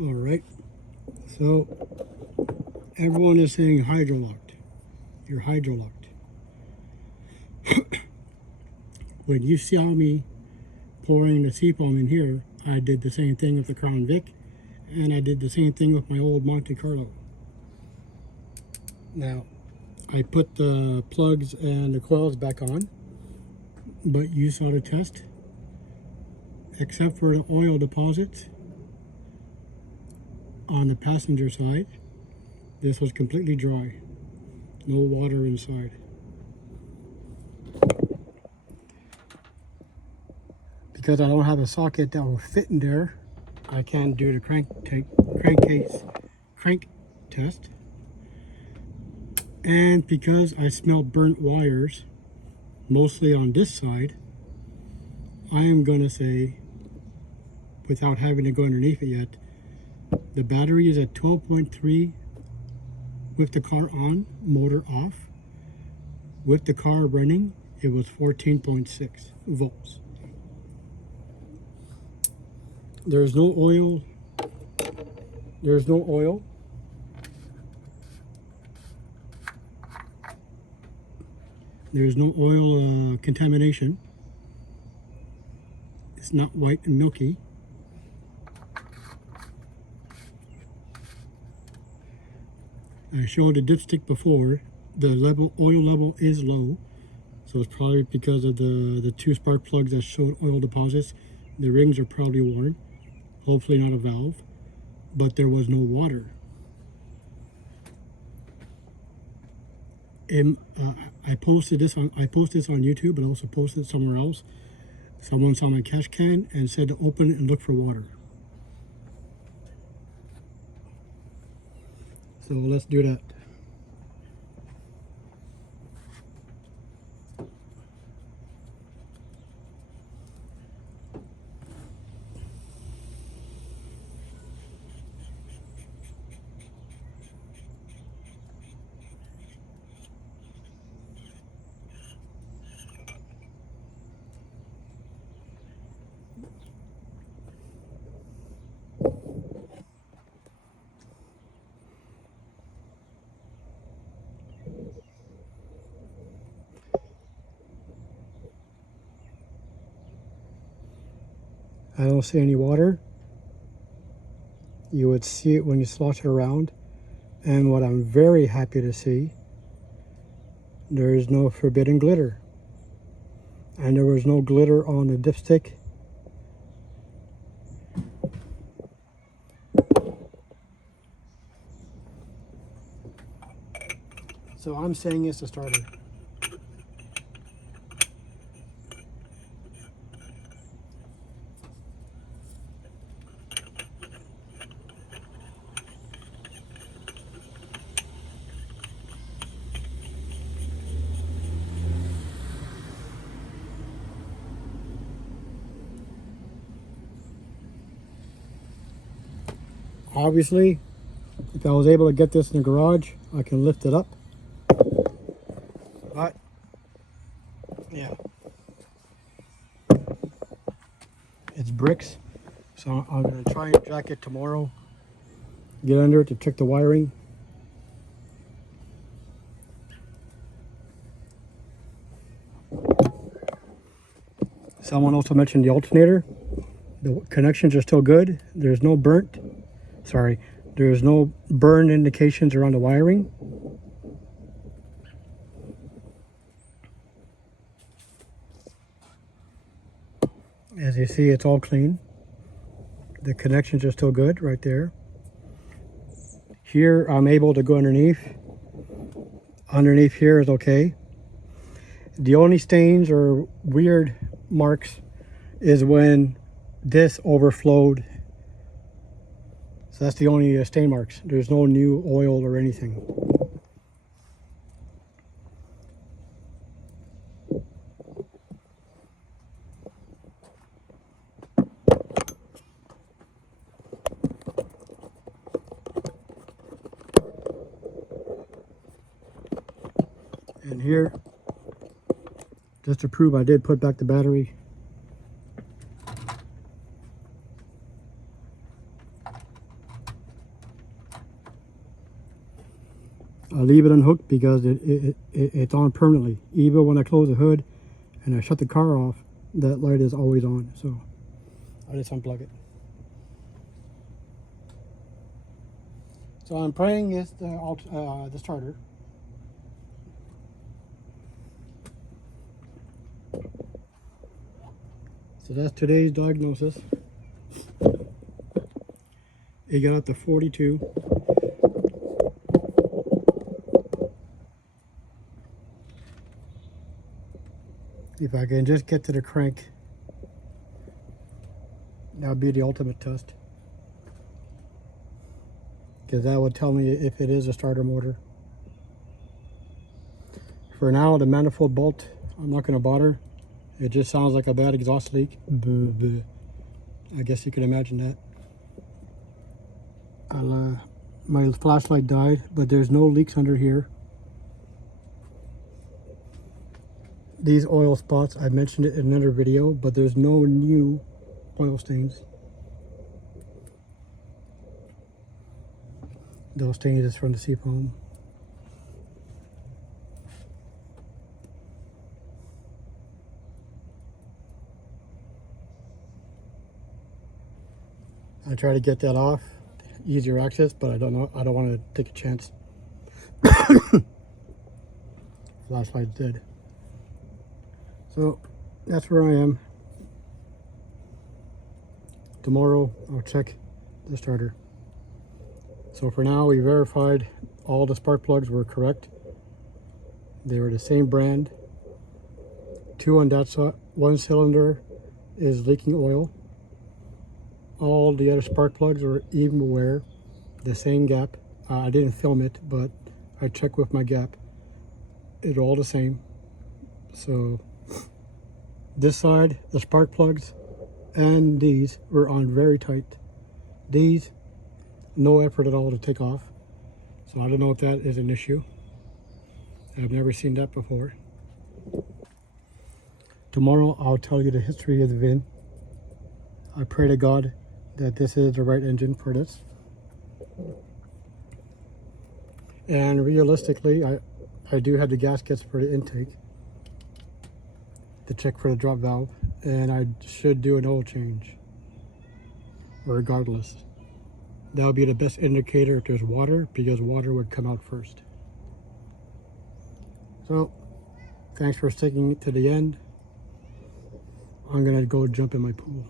All right, so everyone is saying hydrolocked. You're hydrolocked. When you saw me pouring the seafoam in here, I did the same thing with the Crown Vic, and I did the same thing with my old Monte Carlo. Now, I put the plugs and the coils back on, but you saw the test. Except for the oil deposits on the passenger side, this was completely dry. No water inside. Because I don't have a socket that will fit in there, I can't do the crank test. And because I smell burnt wires, mostly on this side, I am going to say, without having to go underneath it yet, the battery is at 12.3 with the car on, motor off. With the car running, it was 14.6 volts. There's no oil. There's no oil. There's no oil contamination. It's not white and milky. I showed the dipstick before. The oil level is low, so it's probably because of the two spark plugs that showed oil deposits. The rings are probably worn. Hopefully not a valve, but there was no water. I posted this on YouTube, but also posted it somewhere else. Someone saw my cash can and said to open it and look for water. So let's do that. I don't see any water. You would see it when you slosh it around. And what I'm very happy to see, there is no forbidden glitter. And there was no glitter on the dipstick. So I'm saying it's a starter. Obviously, if I was able to get this in the garage, I can lift it up. But, yeah. It's bricks. So I'm going to try and jack it tomorrow. Get under it to check the wiring. Someone also mentioned the alternator. The connections are still good. There's no burn indications around the wiring. As you see, it's all clean. The connections are still good right there. Here, I'm able to go underneath. Underneath here is okay. The only stains or weird marks is when this overflowed. So that's the only stain marks. There's no new oil or anything. And here, just to prove I did put back the battery. I leave it unhooked because it's on permanently. Even when I close the hood and I shut the car off, that light is always on. So I just unplug it. So I'm praying it's the starter. So that's today's diagnosis. It got up to 42. If I can just get to the crank, that would be the ultimate test. Because that would tell me if it is a starter motor. For now, the manifold bolt, I'm not going to bother. It just sounds like a bad exhaust leak. I guess you could imagine that. My flashlight died, but there's no leaks under here. These oil spots, I mentioned it in another video, but there's no new oil stains. Those stains is from the seafoam. I try to get that off, easier access, but I don't know. I don't want to take a chance. Flashlight's dead. So that's where I am. Tomorrow I'll check the starter. So for now, we verified all the spark plugs were correct. They were the same brand. 2 on that side. 1 cylinder is leaking oil. All the other spark plugs are even wear, the same gap. I didn't film it, but I checked with my gap. It's all the same. So this side, the spark plugs and these were on very tight. These, no effort at all to take off. So I don't know if that is an issue. I've never seen that before. Tomorrow I'll tell you the history of the VIN. I pray to God that this is the right engine for this. And realistically, I do have the gaskets for the intake to check for the drop valve, and I should do an oil change regardless. That would be the best indicator if there's water, because water would come out first. So thanks for sticking to the end. I'm gonna go jump in my pool.